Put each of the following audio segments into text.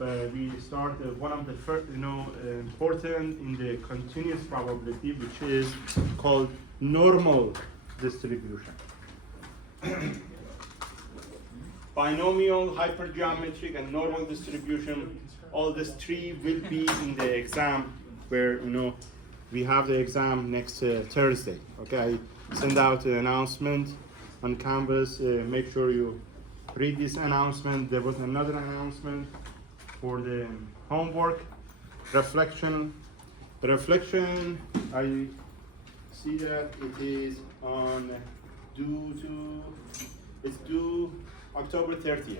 we start one of the first, important in the continuous probability, which is called normal distribution. Binomial, hypergeometric, and normal distribution, all these three will be in the exam where, we have the exam next Thursday. Okay, I send out an announcement on Canvas. Make sure you read this announcement. There was another announcement for the homework. Reflection. The reflection, I see that it is it's due October 30th.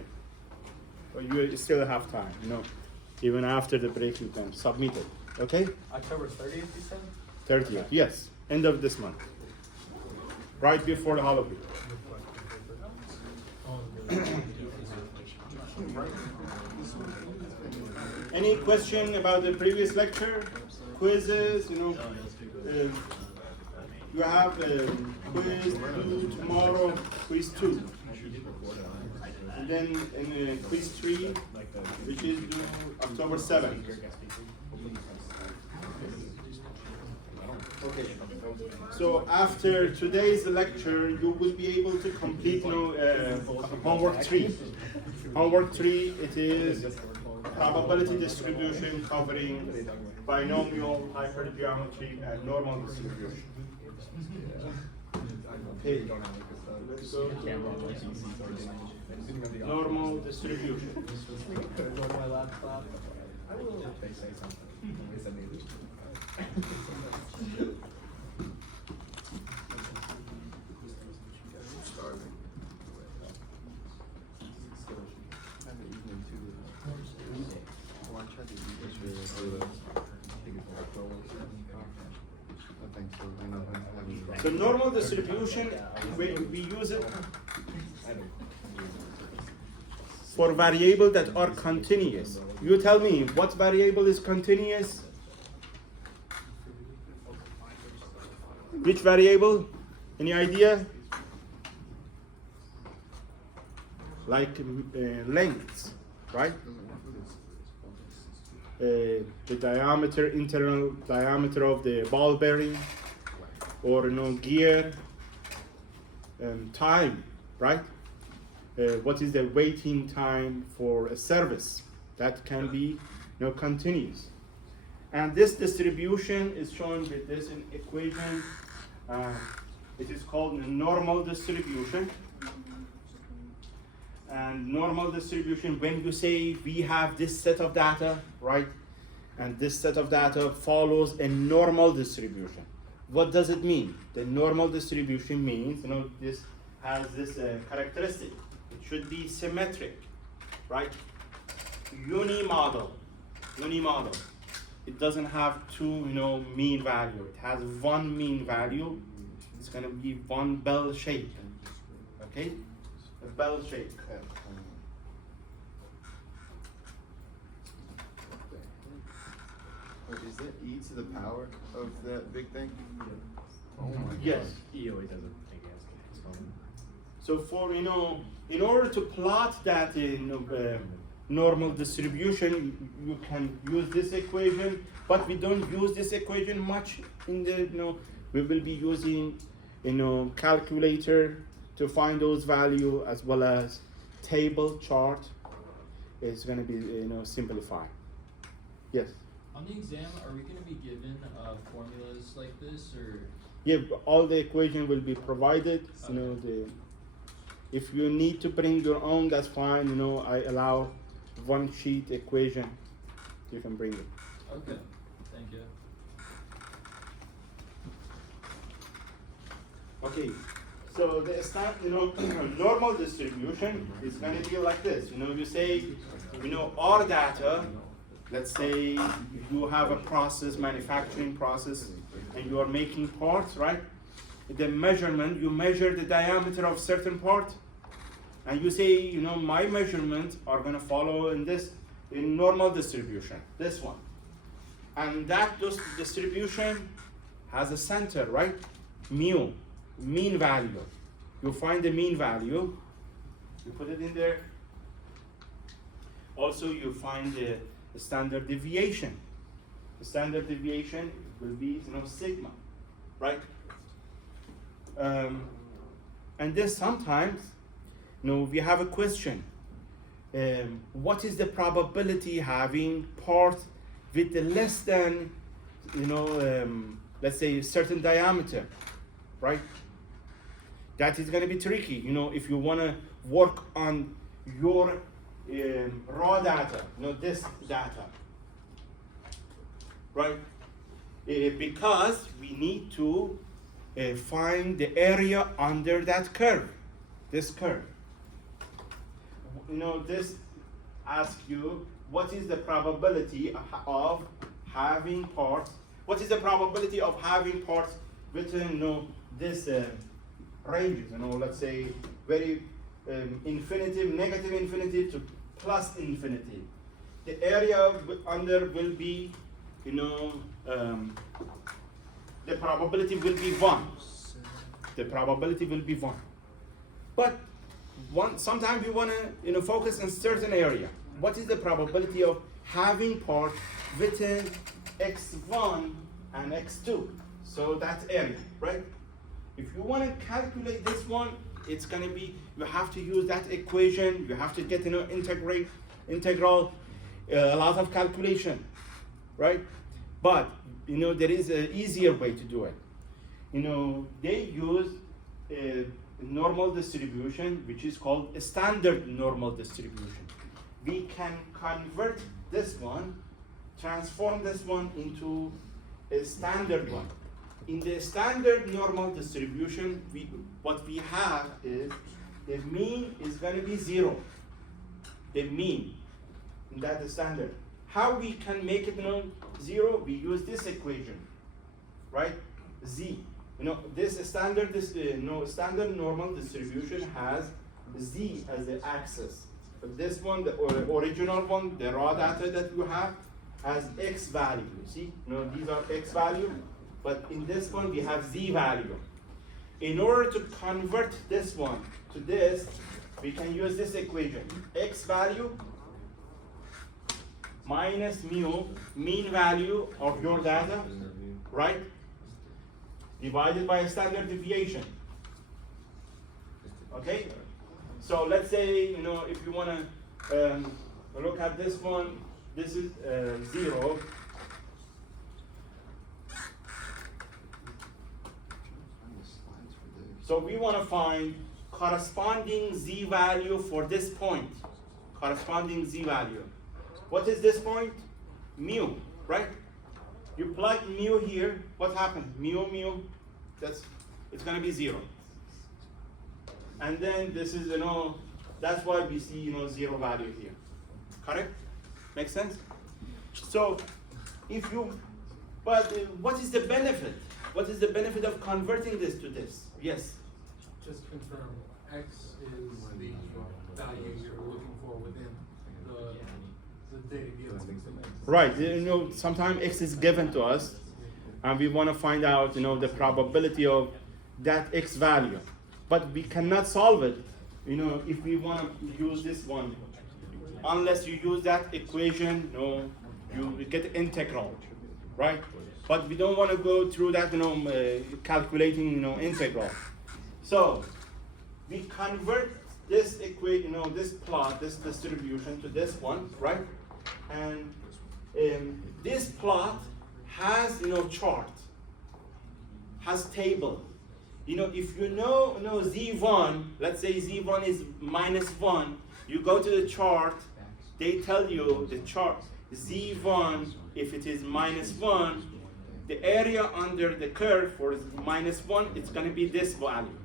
But you still have time, even after the break you can submit it, okay? October 30th, you said? 30th, yes, end of this month. Right before the Halloween. Any question about the previous lecture? Quizzes, you have quiz due tomorrow, quiz 2. And then in quiz 3, which is due October 7th. Okay. So after today's lecture, you will be able to complete homework 3. Homework 3, it is probability distribution covering binomial, hypergeometry, and normal distribution. Okay. Let's go to normal distribution. Go to my laptop. So normal distribution, we use it for variables that are continuous. You tell me, what variable is continuous? Which variable? Any idea? Like lengths, right? The diameter, internal diameter of the ball bearing, or gear, time, right? What is the waiting time for a service? That can be continuous. And this distribution is shown with this equation. It is called the normal distribution. And normal distribution, when you say we have this set of data, right? And this set of data follows a normal distribution. What does it mean? The normal distribution means, this has this characteristic. It should be symmetric, right? Unimodal. It doesn't have two, mean value. It has one mean value. It's going to be one bell shape, okay? A bell shape. Is that e to the power of that big thing? Oh my yes. E always has a big ass. So for in order to plot that normal distribution, you can use this equation, but we don't use this equation much in the we will be using calculator to find those values, as well as table chart. It's going to be simplified. Yes. On the exam, are we going to be given formulas like this, or? Yeah, all the equation will be provided. Okay. If you need to bring your own, that's fine. I allow one sheet equation. You can bring it. Okay, thank you. Okay, so the normal distribution is going to be like this. You say, our data. Let's say you have a process, manufacturing process, and you are making parts, right? The measurement, you measure the diameter of certain part, and you say, my measurements are going to follow in normal distribution, this one. And that distribution has a center, right? Mu, mean value. You find the mean value, you put it in there. Also, you find the standard deviation. The standard deviation will be sigma, right? And then sometimes, we have a question. What is the probability having part with the less than, let's say a certain diameter, right? That is going to be tricky, if you want to work on your raw data, this data, right? Because we need to find the area under that curve, this curve. This asks you, what is the probability of having parts? What is the probability of having parts within this ranges? Let's say very infinitive, negative infinitive to plus infinitive. The area under will be, the probability will be 1. The probability will be 1. But sometimes you want to focus on certain area. What is the probability of having part within x1 and x2? So that's area, right? If you want to calculate this one, it's going to be, you have to use that equation. You have to get integral, a lot of calculation, right? But there is an easier way to do it. They use a normal distribution, which is called a standard normal distribution. We can convert this one, transform this one into a standard one. In the standard normal distribution, what we have is the mean is going to be 0. The mean in that standard. How we can make it 0? We use this equation, right? Z. This standard standard normal distribution has Z as the axis. But this one, the original one, the raw data that you have, has X value. See, these are X value, but in this one we have Z value. In order to convert this one to this, we can use this equation. X value minus mu, mean value of your data, right? Divided by a standard deviation. Okay? So let's say, if you want to look at this one, this is 0. So we want to find corresponding Z value for this point. Corresponding Z value. What is this point? Mu, right? You plug mu here, what happens? Mu, it's going to be 0. And then this is, that's why we see, 0 value here. Correct? Makes sense? So, what is the benefit? What is the benefit of converting this to this? Yes? Just confirm, X is the value you're looking for within the data given. Right, sometimes X is given to us, and we want to find out, the probability of that X value. But we cannot solve it, if we want to use this one. Unless you use that equation, you get integral, right? But we don't want to go through that, calculating, integral. So we convert this equation, this plot, this distribution to this one, right? And this plot has, chart, has table. If you know Z1, let's say Z1 is -1, you go to the chart, they tell you the chart Z1, if it is -1, the area under the curve for -1, it's going to be this value.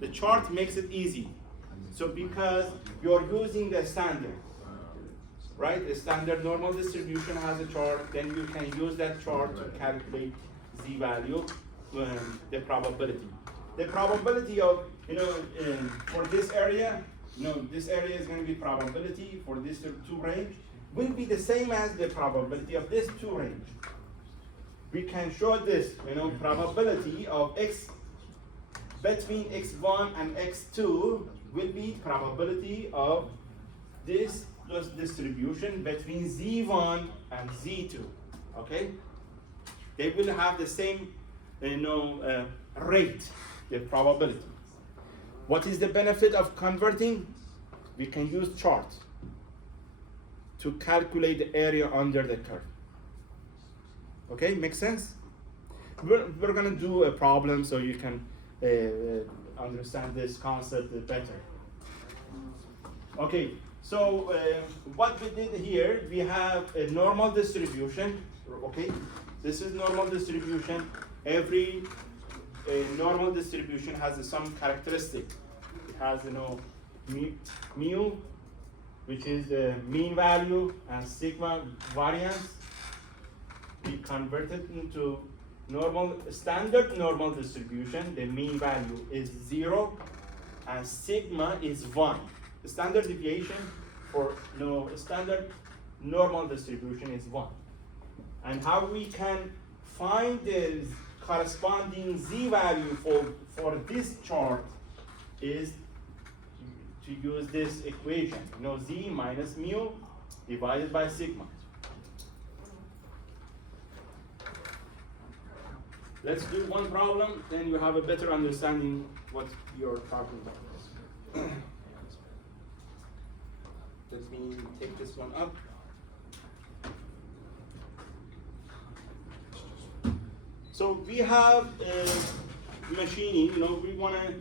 The chart makes it easy. So because you're using the standard, right? The standard normal distribution has a chart, then you can use that chart to calculate Z value, the probability. The probability of, for this area, this area is going to be probability for this two range, will be the same as the probability of this two range. We can show this, probability of X between X1 and X2 will be probability of this Laplace distribution between Z1 and Z2, okay? They will have the same, rate, the probability. What is the benefit of converting? We can use charts to calculate the area under the curve. Okay, make sense? We're gonna do a problem so you can understand this concept better. Okay, so what we did here, we have a normal distribution, okay? This is normal distribution. Every normal distribution has some characteristic. It has, mu, which is the mean value, and sigma variance. We convert it into standard normal distribution. The mean value is 0, and sigma is 1. The standard deviation for standard normal distribution is 1. And how we can find the corresponding z value for this chart is to use this equation. Z minus mu divided by sigma. Let's do one problem, then you have a better understanding what you're talking about. Let me take this one up. So we have a machining, we want to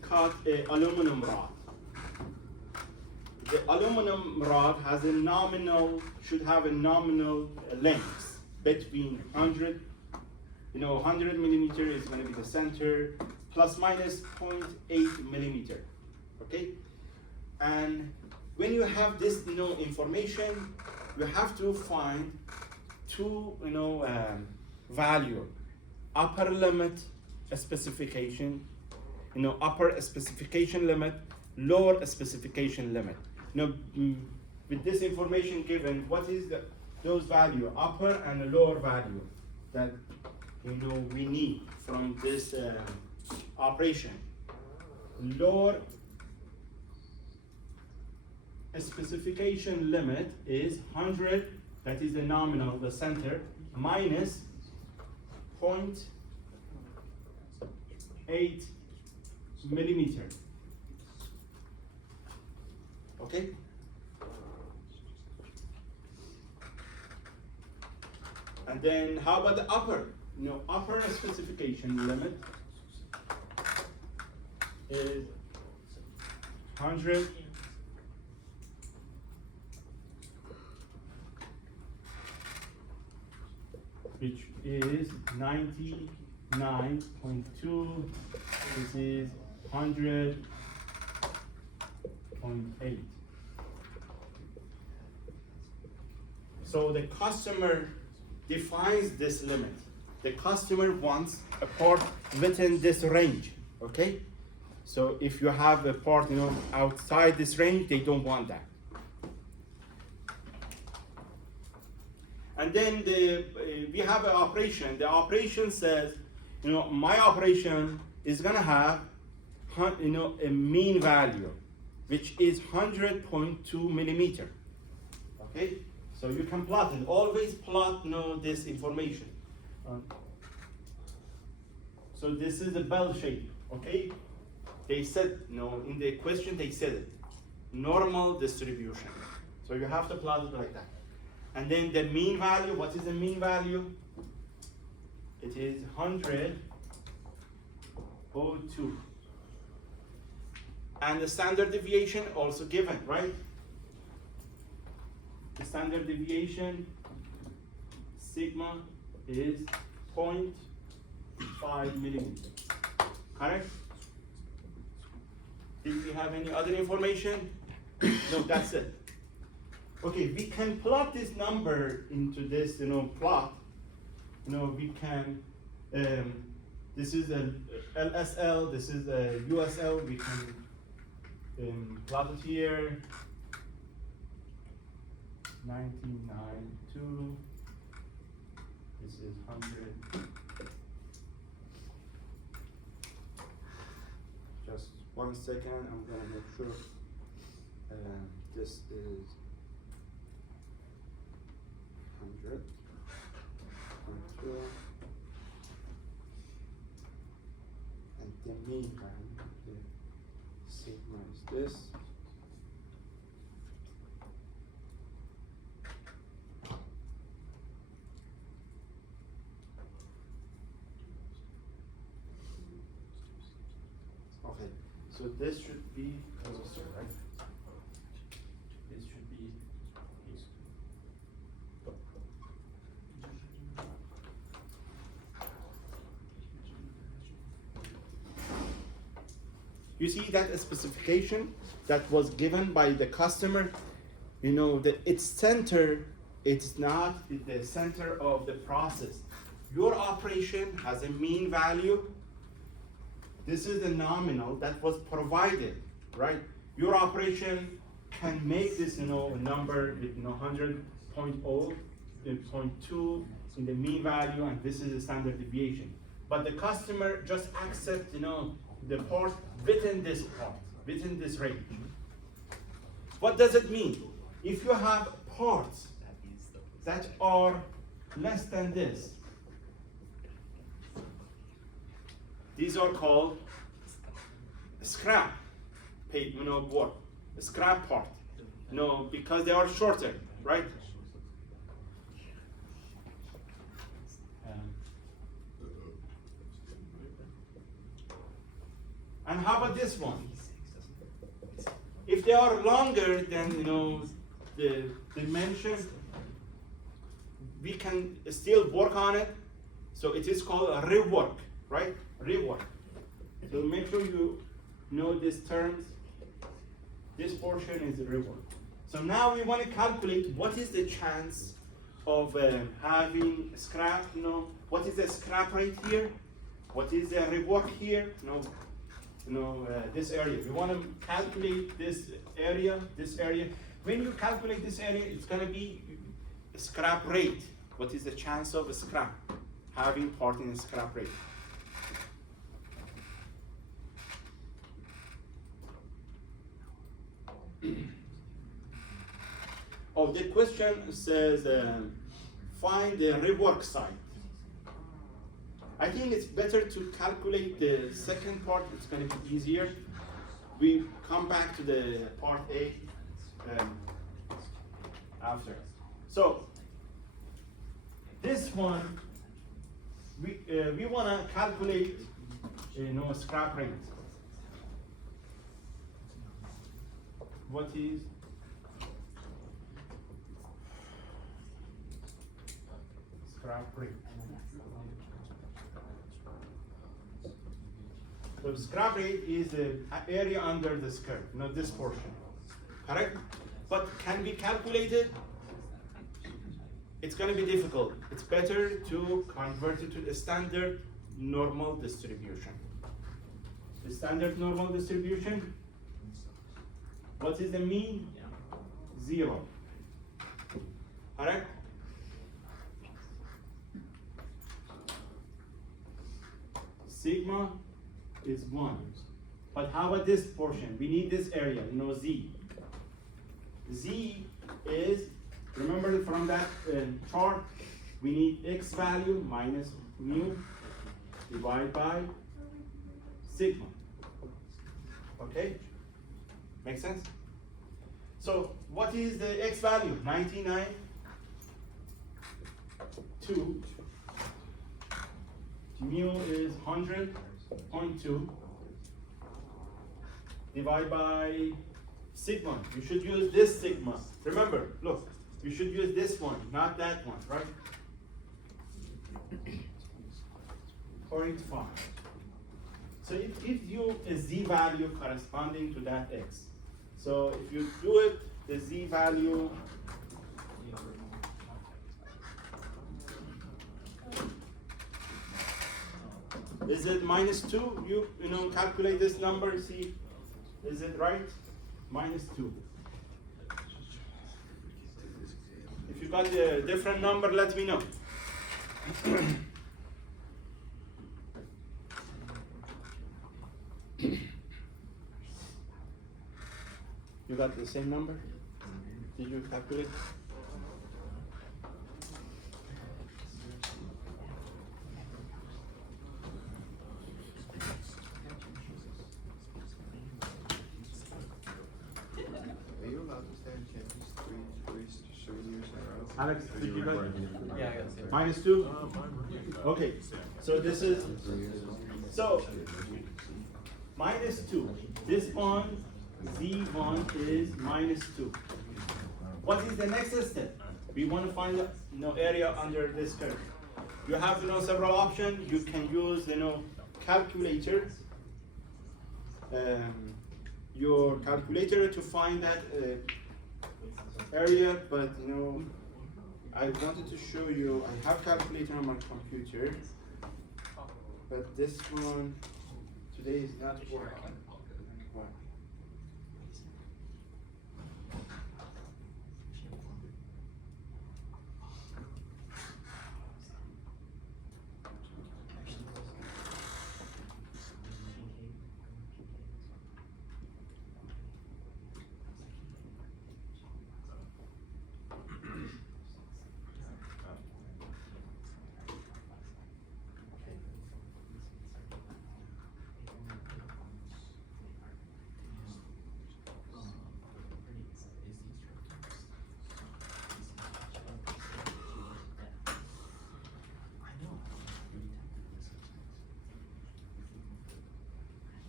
cut an aluminum rod. The aluminum rod has should have a nominal length between 100 millimeter is going to be the center, plus minus 0.8 millimeter, okay? And when you have this, information, you have to find two, value, upper limit specification, upper specification limit, lower specification limit. With this information given, what is those value, upper and lower value that we need from this operation? Lower specification limit is 100, that is the nominal, the center, minus 0.8 millimeter. Okay? And then how about the upper? Upper specification limit is 100 which is 99.2. This is 100.8. So the customer defines this limit. The customer wants a part within this range, okay? So if you have a part, outside this range, they don't want that. And then we have an operation. The operation says, my operation is gonna have, a mean value, which is 100.2 millimeter. Okay, so you can plot it. Always plot, this information. So this is the bell shape. Okay, they said, in the question they said it, normal distribution. So you have to plot it like that. And then the mean value, what is the mean value? It is 100.02. And the standard deviation also given, right? The standard deviation, sigma, is 0.5 millimeter. Correct? Did we have any other information? No, that's it. Okay, we can plot this number into this, plot. We can, this is a LSL, this is a USL. We can plot it here. 1992. This is 100. Just 1 second. I'm gonna make sure this is 100. Control. And the mean value, the sigma is this. Okay, so this should be closer, right? This should be here. You see that specification that was given by the customer, you know, that its center, it's not the center of the process. Your operation has a mean value. This is the nominal that was provided, right? Your operation can make this, you know, number with, you know, 100.0, 0.2 in the mean value, and this is the standard deviation. But the customer just accepts, you know, the part within this part, within this range. What does it mean? If you have parts that are less than this, these are called scrap, you know, work, scrap part. No, because they are shorter, right? And how about this one? If they are longer than, you know, the dimension, we can still work on it. So it is called a rework, right? Rework. So make sure you know these terms. This portion is rework. So now we want to calculate what is the chance of having scrap, you know, what is the scrap rate here? What is the rework here? This area. We want to calculate this area, this area. When you calculate this area, it's going to be scrap rate. What is the chance of a scrap? Having part in a scrap rate. Oh, the question says, find the rework site. I think it's better to calculate the second part. It's going to be easier. We come back to the part A after. So this one, we want to calculate, you know, scrap rate. What is scrap rate? So scrap rate is the area under the skirt, not this portion, correct? But can be calculated. It's going to be difficult. It's better to convert it to the standard normal distribution. The standard normal distribution, what is the mean? 0, correct? Sigma is 1. But how about this portion? We need this area, you know, Z. Z is, remember from that chart, we need X value minus mu divided by sigma. Okay? Make sense? So what is the X value? 99.2. Mu is 100.2 divided by sigma. You should use this sigma. Remember, look, you should use this one, not that one, right? 0.5. So it gives you a Z value corresponding to that X. So if you do it, the Z value is it -2? You know, calculate this number, see, is it right? -2. If you got a different number, let me know. You got the same number? Did you calculate? Alex, did you guys? Yeah, I got zero. Minus 2? Okay, so this is, so, minus 2. This one, Z1 is minus 2. What is the next step? We want to find the area under this curve. You have several options. You can use calculator, your calculator to find that area, but I wanted to show you, I have calculator on my computer, but this one today is not working. Wow.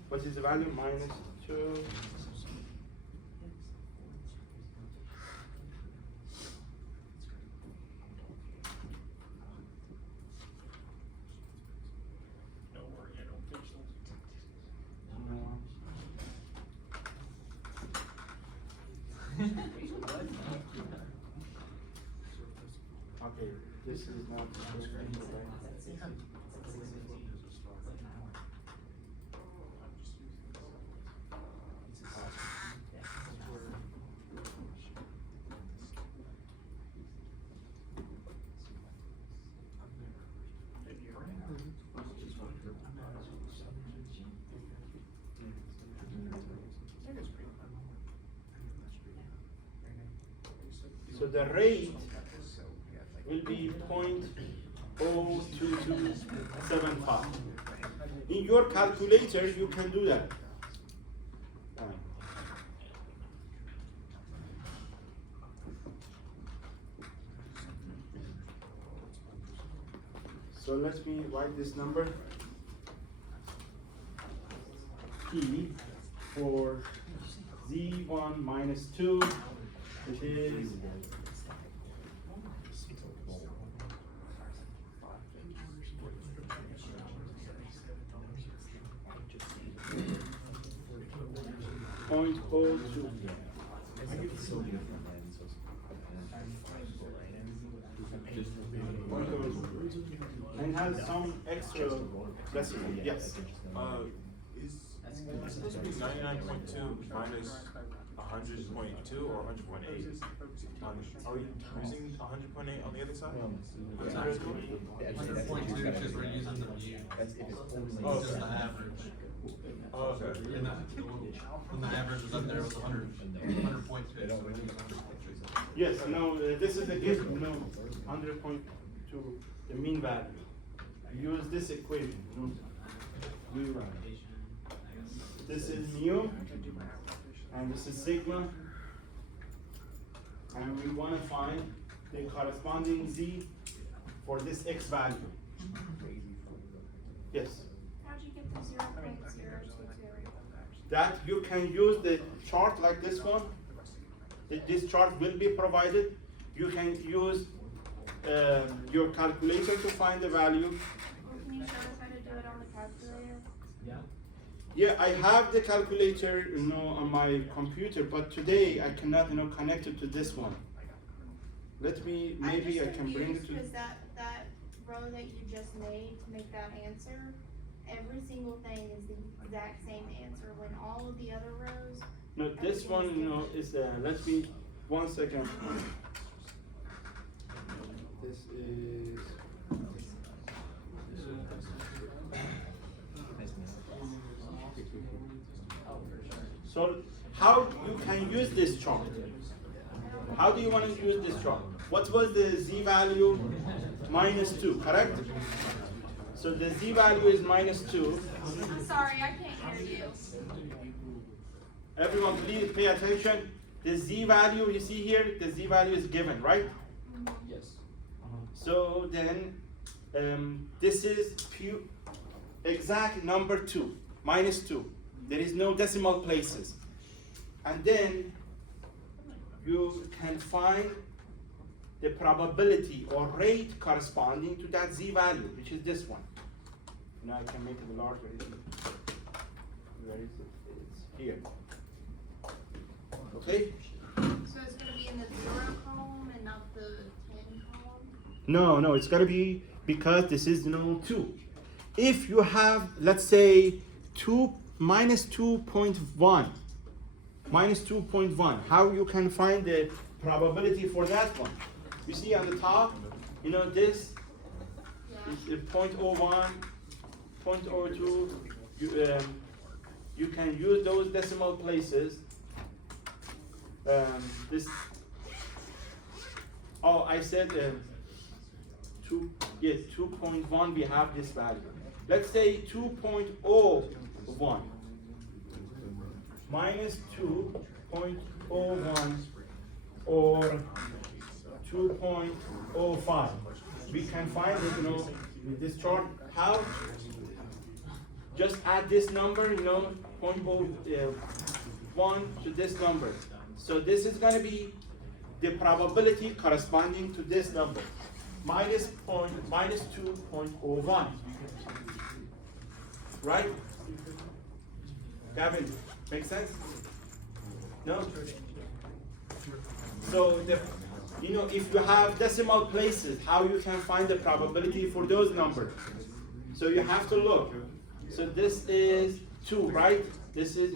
What is the value? Minus 2. Okay, this is not right. So the rate will be 0.02275. In your calculator, you can do that. So let me write this number. P for Z1 minus 2, which is 0.02. And has some extra decimal. Yes. Is it supposed to be 99.2 minus 100.2 or 100.8? Are we using 100.8 on the other side? 100.2 because we're using the view. Oh, It's just okay. the average. Oh, okay. When the average was up there, it was 100.2. So we're using 100.2. Yes. No. This is the gift. 100.2, the mean value. Use this equation. mu. This is mu, and this is sigma, and we want to find the corresponding z for this x value. Yes. How'd you get the 0.022? That you can use the chart like this one. This chart will be provided. You can use your calculator to find the value. Well, can you show us how to do it on the calculator? Yeah, I have the calculator, on my computer, but today I cannot, connect it to this one. Let me, maybe I can bring it to. Because that row that you just made to make that answer, every single thing is the exact same answer, when all of the other rows. No, this one, is, let me, 1 second. This is. So, how you can use this chart? How do you want to use this chart? What was the z value? Minus 2, correct? So the z value is minus 2. I'm sorry, I can't hear you. Everyone please pay attention. The z value you see here, the z value is given, right? Yes. So then, this is exact number 2, minus 2. There is no decimal places. And then you can find the probability or rate corresponding to that z value, which is this one. Now I can make it larger. Where is it? It's here. Okay? So it's gonna be in the 0 column and not the 10 column? No, it's gotta be because this is 2. If you have, let's say, minus 2.1, how you can find the probability for that one? You see on the top, this is 0.01, 0.02. You can use those decimal places. I said 2.1, we have this value. Let's say 2.01 minus 2.01 or 2.05. We can find it, with this chart. How? Just add this number, 0.01 to this number. So this is going to be the probability corresponding to this number, minus 2.01. Right? Gavin, make sense? No? So if you have decimal places, how you can find the probability for those numbers? So you have to look. So this is 2, right? This is,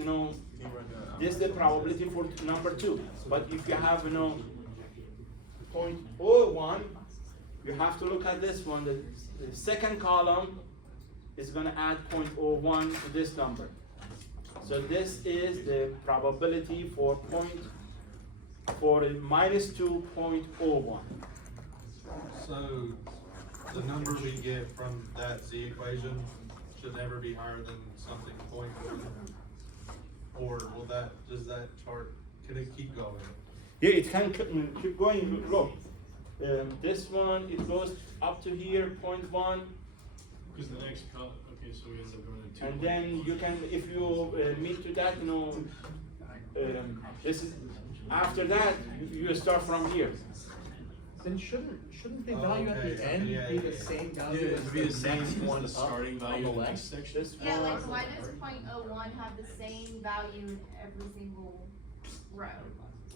this is the probability for number 2. But if you have, 0.01, you have to look at this one. The second column is going to add 0.01 to this number. So this is the probability for minus 2.01. So the number we get from that z equation should never be higher than something 0.1, or does that chart, can it keep going? Yeah, it can keep going. Look, this one, it goes up to here, 0.1. Because the next column, okay, so we end up going to 2. And then you can, if you meet to that, this is, after that, you start from here. Then shouldn't the value at okay. the end Yeah, be yeah, the yeah. same Yeah, value it'd as be the same next as one the up starting on value the of the left? next section. This Yeah, like one, why does 0.01 have the same value in every single row?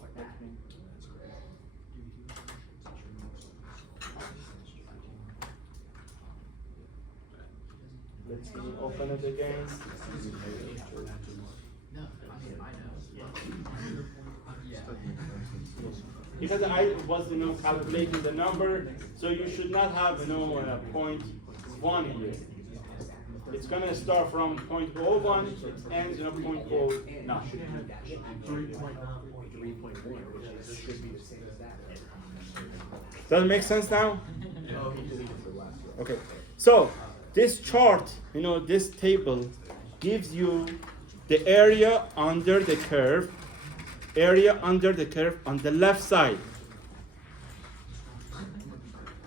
Like that? let's see, open it again. Because I was, calculating the number, so you should not have, 0.1 here. It's gonna start from 0.01, it ends in 0.09. 3.1, which should be the same as that. Does it make sense now? Okay, so this chart, this table gives you the area under the curve on the left side.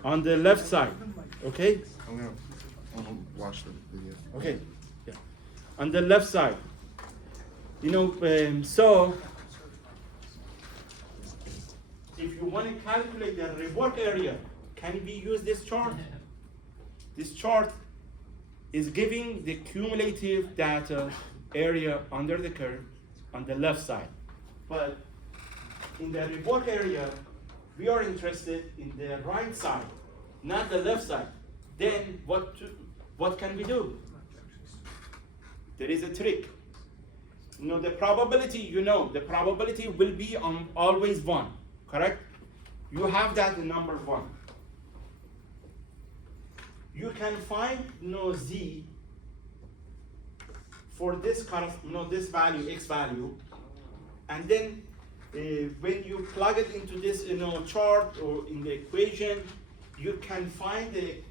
On the left side, okay? I'm gonna watch the video. Okay, yeah. On the left side, so if you want to calculate the rework area, can we use this chart? This chart is giving the cumulative data area under the curve on the left side. But in the rework area, we are interested in the right side, not the left side. Then what can we do? There is a trick. The probability, the probability will be always 1, correct? You have that in number 1. You can find z for this this value, x value, and then when you plug it into this chart or in the equation, you can find the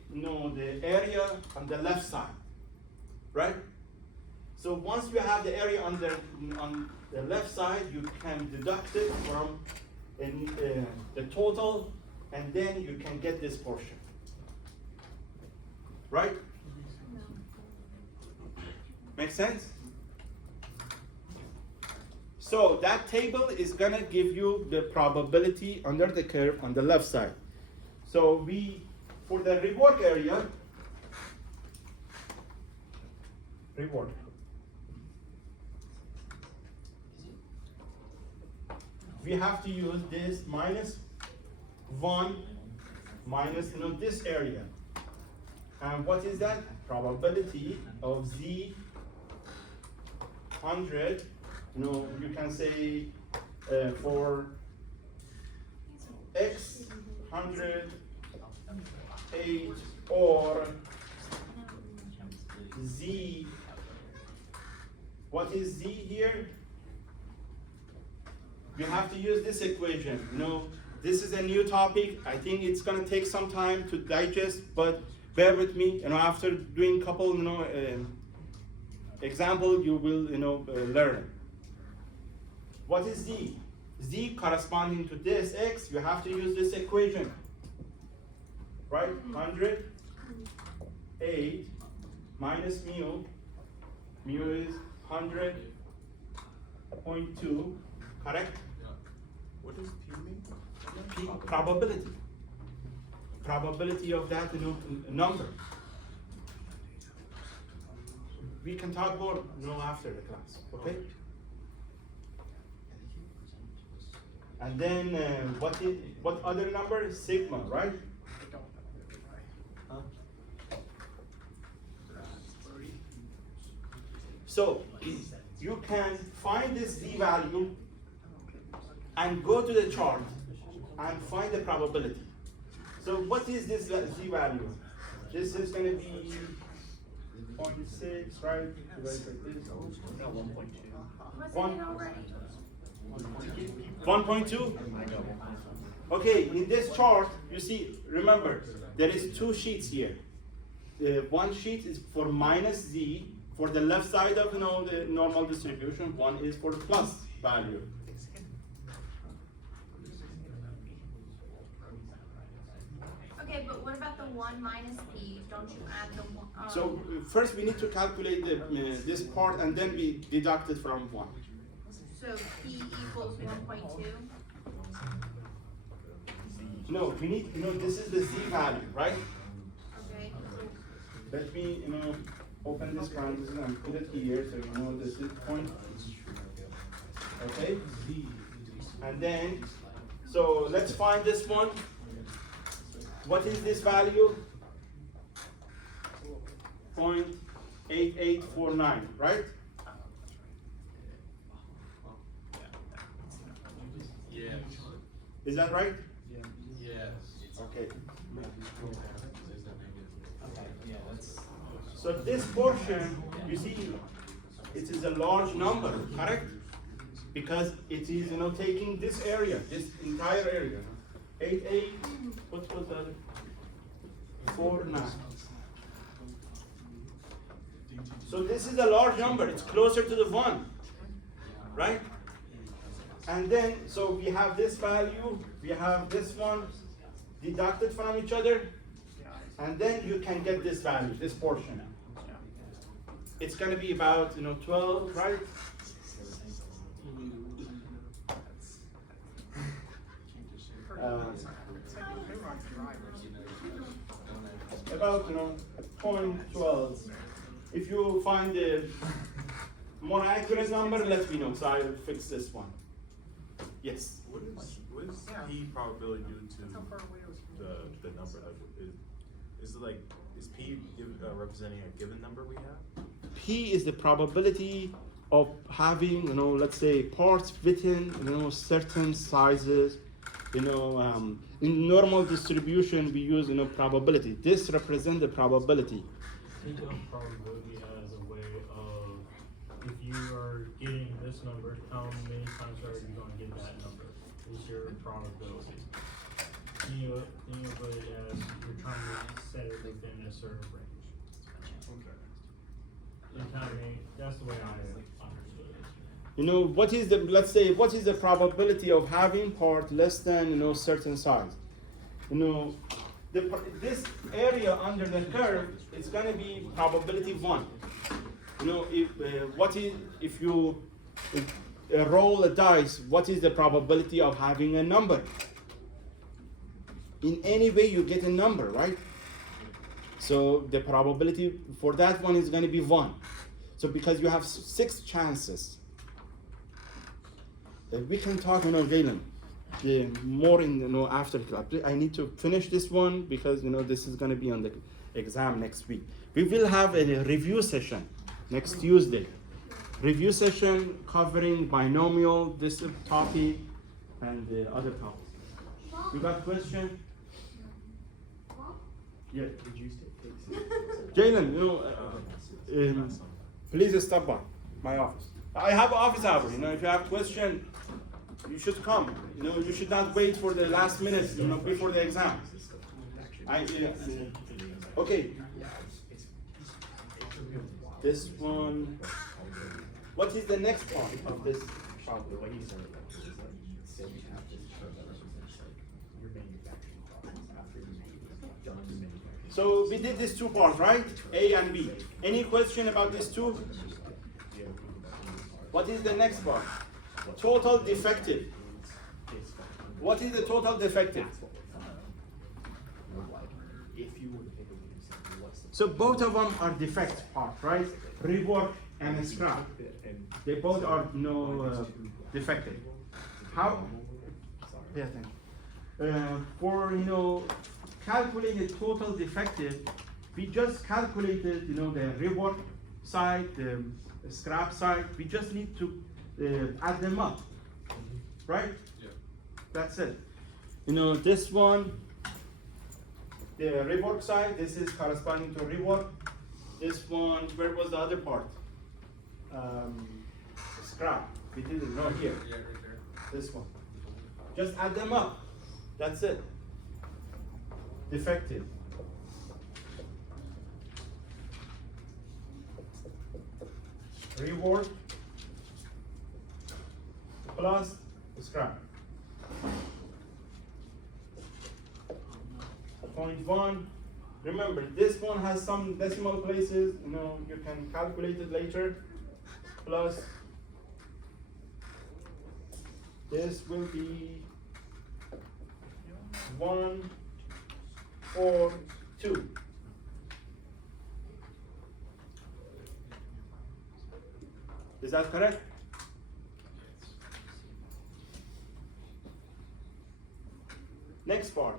area on the left side, right? So once you have the area on the left side, you can deduct it from the total and then you can get this portion. Right? Make sense? So that table is gonna give you the probability under the curve on the left side. So for the rework area, we have to use this -1 minus this area. And what is that? Probability of Z 100, you can say for X 108 or Z, what is Z here? You have to use this equation. This is a new topic. I think it's gonna take some time to digest, but bear with me. After doing a couple, example, you will, learn. What is Z? Z corresponding to this X, you have to use this equation, right? 108 minus mu. Mu is 100.2, correct? What does P mean? P, probability. Probability of that number. We can talk more after the class, okay? And then what other number? Sigma, right? Huh? So you can find this Z value and go to the chart and find the probability. So what is this Z value? This is going to be 0.6, right? Divided by this. 1.2? Okay, in this chart, you see, remember, there is two sheets here. One sheet is for minus Z, for the left side of the normal distribution. One is for the plus value. Okay, but what about the 1 minus P? Don't you add the 1? So first we need to calculate this part and then we deduct it from 1. So P equals 1.2? No, we need, this is the Z value, right? Okay. Let me, open this parenthesis and put it here so you know this is point. Okay? And then, so let's find this one. What is this value? 0.8849, right? Yes. Is that right? Yes. Okay. So this portion, you see, it is a large number, correct? Because it is, taking this area, this entire area. 88, what was that? 49. So this is a large number, it's closer to the 1, right? And then, so we have this value, we have this one deducted from each other, and then you can get this value, this portion. It's gonna be about, 12, right? About 0.12. If you find a more accurate number, let me know. So I will fix this one. Yes. What is P probability due to the number? Is P representing a given number we have? P is the probability of having, let's say parts within, certain sizes. In normal distribution, we use, probability. This represents the probability. Think of probability as a way of, if you are getting this number, how many times are you going to get that number? Is your probability. Think of it as you're trying to set it within a certain range. Okay. That's the way I understood it. What is the, let's say, what is the probability of having part less than, certain size? you know, this area under the curve is going to be probability 1. You know, if you roll a dice, what is the probability of having a number? In any way you get a number, right? So the probability for that one is going to be 1. So because you have 6 chances. We can talk, you know, Galen, more in, you know, after class. I need to finish this one because, you know, this is going to be on the exam next week. We will have a review session next Tuesday. Review session covering binomial, this topic, and the other topics. You got question? Yeah. Jalen, you know, please stop by my office. I have office hours. You know, if you have question, you should come. You know, you should not wait for the last minute. You know, before the exam. Okay. This one. What is the next part of this problem? So we did these 2 parts, right? A and B. Any question about these 2? What is the next part? Total defective. What is the total defective? So both of them are defect part, right? Rework and scrap. They both are defective. How? Yeah, thank you. For, you know, calculated total defective, we just calculated, you know, the rework side, the scrap side. We just need to add them up, right? Yeah. That's it. You know, this one, the rework side, this is corresponding to rework. This one, where was the other part? Scrap. We didn't know here. Yeah, right there. This one. Just add them up. That's it. Defective. Rework plus scrap. 0.1. Remember, this one has some decimal places. You know, you can calculate it later. Plus this will be 1, 4, 2. Is that correct? Next part.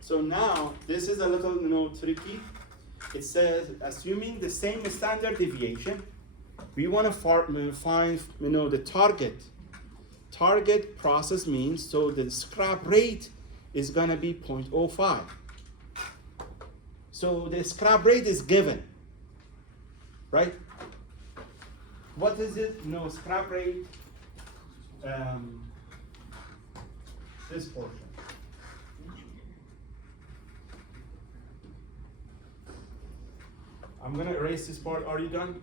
So now this is a little, you know, tricky. It says assuming the same standard deviation, we want to find, you know, the target. Target process means, so the scrap rate is going to be 0.05. So the scrap rate is given, right? What is it? No, scrap rate, this portion. I'm going to erase this part. Are you done?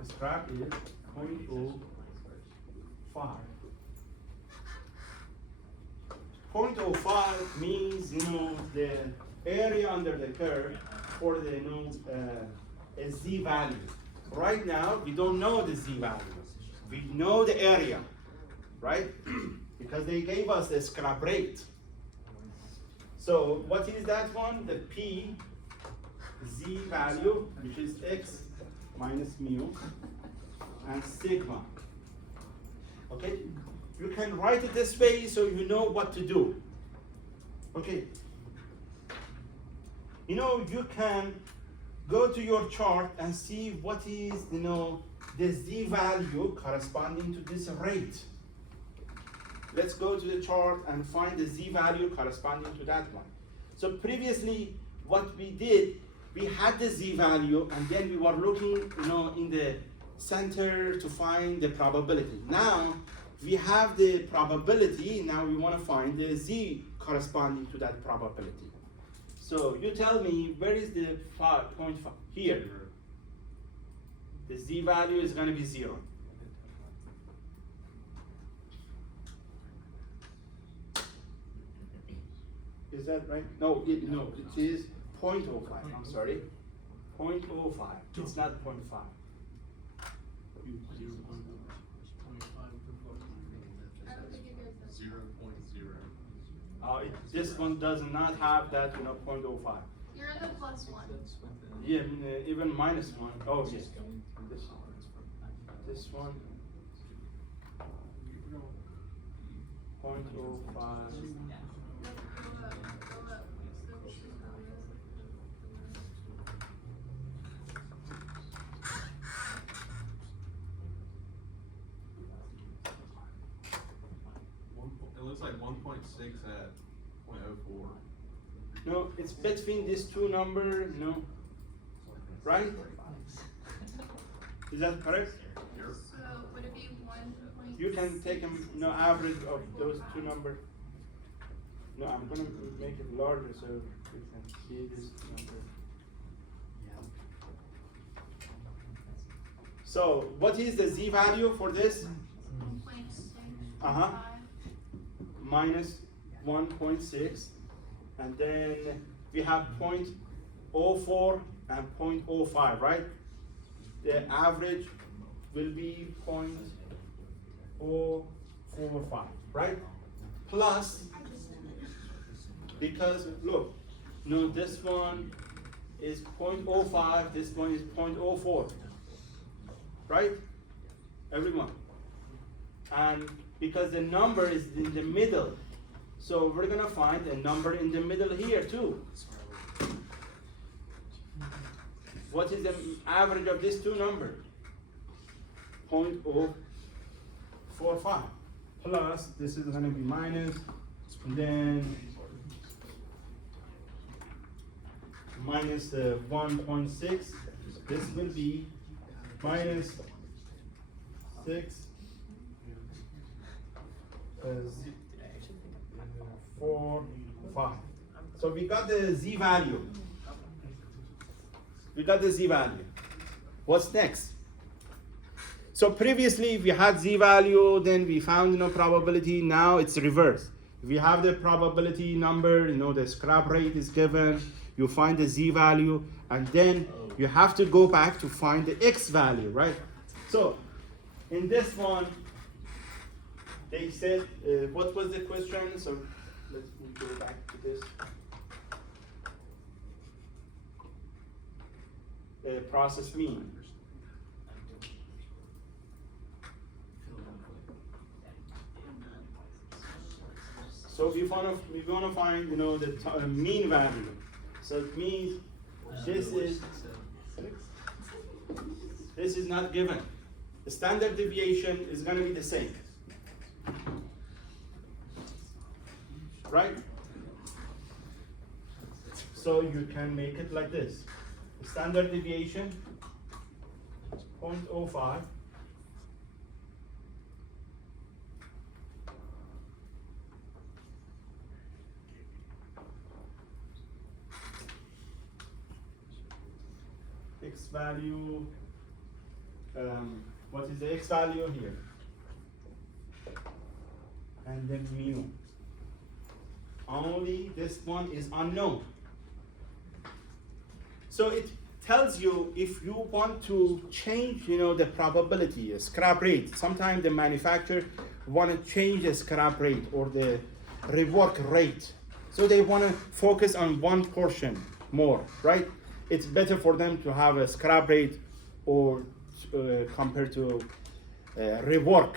The scrap is 0.05. 0.05 means, you know, the area under the curve for the, you know, a z value. Right now, we don't know the z value. We know the area, right? Because they gave us the scrap rate. So what is that one? The P z value, which is x minus mu and sigma. Okay? You can write it this way so you know what to do. Okay. You know, you can go to your chart and see what is, you know, the z value corresponding to this rate. Let's go to the chart and find the z value corresponding to that one. So previously, what we did, we had the z value, and then we were looking, you know, in the center to find the probability. Now we have the probability, now we want to find the z corresponding to that probability. So you tell me, where is the 0.5? Here. The z value is going to be 0. Is that right? No, it is 0.05. I'm sorry. 0.05. It's not 0.5. I don't think it goes that. 0.0. This one does not have that, 0.05. You're in the plus one. Yeah, even -1. Oh, yes. This one. 0.05. Go up, go up. It looks like 1.6 at 0.04. No, it's between these two numbers, no. Right? Is that correct? So would it be 1.6? You can take average of those two numbers. No, I'm gonna make it larger so you can see this number. So what is the z value for this? 1.6. Uh-huh. Minus 1.6, and then we have 0.04 and 0.05, right? The average will be 0.045, right? Plus, because look, no, this one is 0.05, this one is 0.04, right? Everyone. And because the number is in the middle, so we're gonna find a number in the middle here too. What is the average of these two numbers? 0.045 plus, this is gonna be minus, and then minus the 1.6, this will be minus 6. 4, 5. So we got the z value. What's next? So previously we had z value, then we found probability. Now it's reverse. We have the probability number, the scrap rate is given. You find the z value, and then you have to go back to find the x value, right? So in this one, they said, what was the question? So let's go back to this. Process mean. So we want to find, the mean value. So it means this is not given. The standard deviation is going to be the same. Right? So you can make it like this. The standard deviation, 0.05. X value, what is the X value here? And then mu. Only this one is unknown. So it tells you if you want to change, the probability, scrap rate. Sometimes the manufacturer want to change the scrap rate or the rework rate. So they want to focus on one portion more, right? It's better for them to have a scrap rate or compared to rework,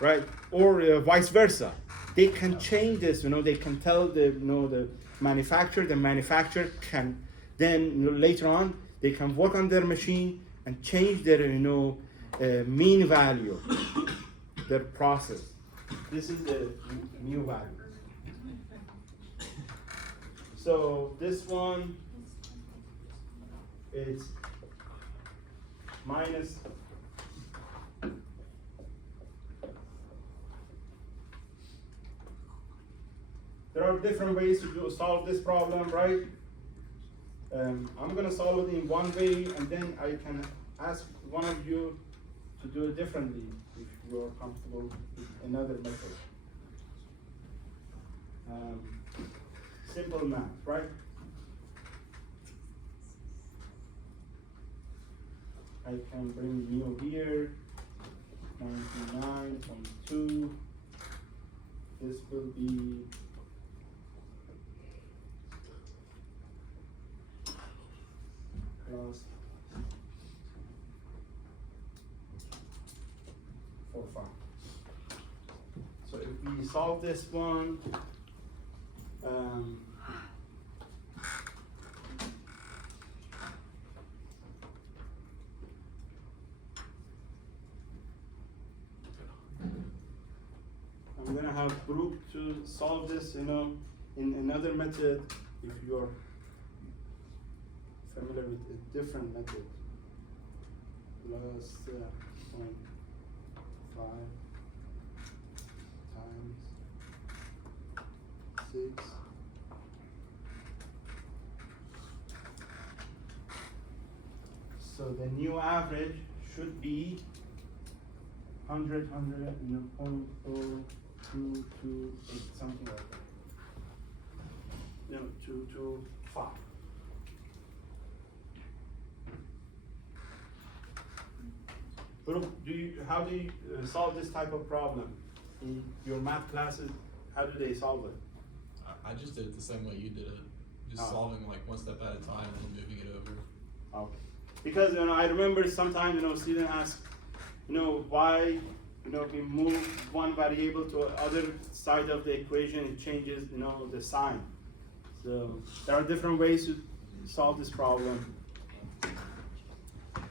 right? Or vice versa. They can change this, they can tell the manufacturer can then later on they can work on their machine and change their mean value, their process. This is the mu value. So this one is minus are different ways to solve this problem, right? I'm gonna solve it in one way, and then I can ask one of you to do it differently if you're comfortable with another method. Simple math, right? I can bring mu here, 99.2. This will be plus 4.5. So if we solve this one, I'm gonna have Brooke to solve this, in another method if you're familiar with a different method. Plus 0.5 times 6. So the new average should be 100, 0.0228, something like that. 225. Brooke, how do you solve this type of problem? In your math classes, how do they solve it? I just did it the same way you did it, just Oh. solving like one step at a time and then moving it over. Okay. Because I remember sometimes students ask, why we move one variable to other side of the equation, it changes the sign. So there are different ways to solve this problem.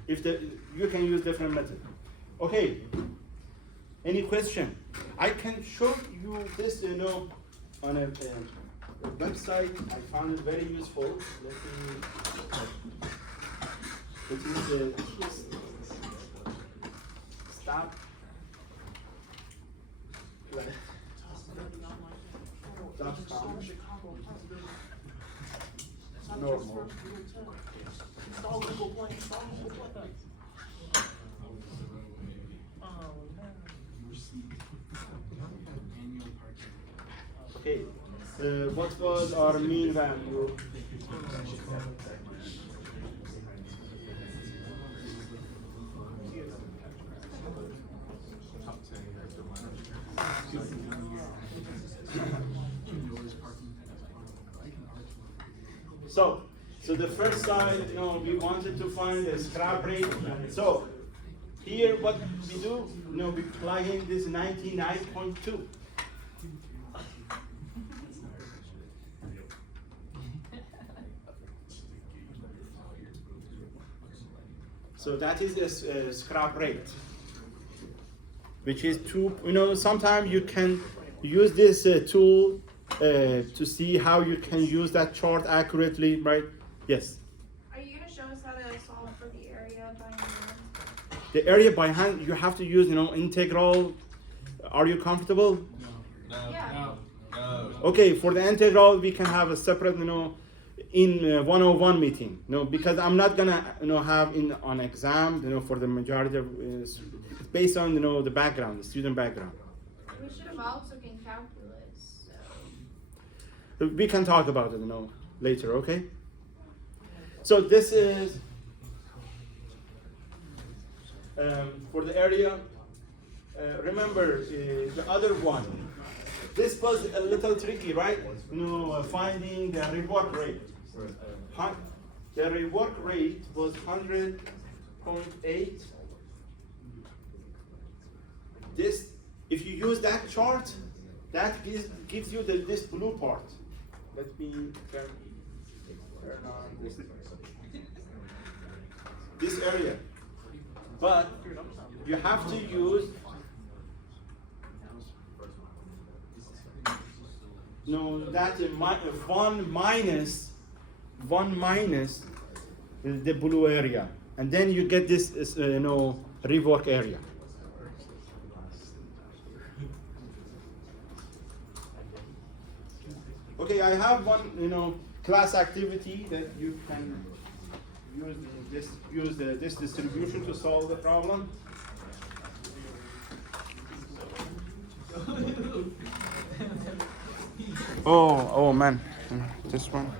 You can use different methods. Okay. Any question? I can show you this on a website. I found it very useful. Let me the stop. Normal. Okay, what was our mean value? So the first side, we wanted to find the scrap rate. So here what we do, we plug in this 99.2. So that is the scrap rate, which is sometimes you can use this tool to see how you can use that chart accurately, right? Yes? Are you gonna show us how to solve for the area by hand? The area by hand, you have to use, integral. Are you comfortable? Yeah. Okay, for the integral, we can have a separate, in 101 meeting. Because I'm not gonna, have on exam, for the majority of, based on, the background, the student background. We should have also taken calculus, so. We can talk about it, later, okay? So this is for the area. Remember the other one. This was a little tricky, right? Finding the rework rate. The rework rate was 100.8. This, if you use that chart, that gives you this blue part. Let me turn on this area. But you have to use that 1 minus the blue area, and then you get this rework area. okay, I have one, class activity that you can use this distribution to solve the problem. Oh man, this one.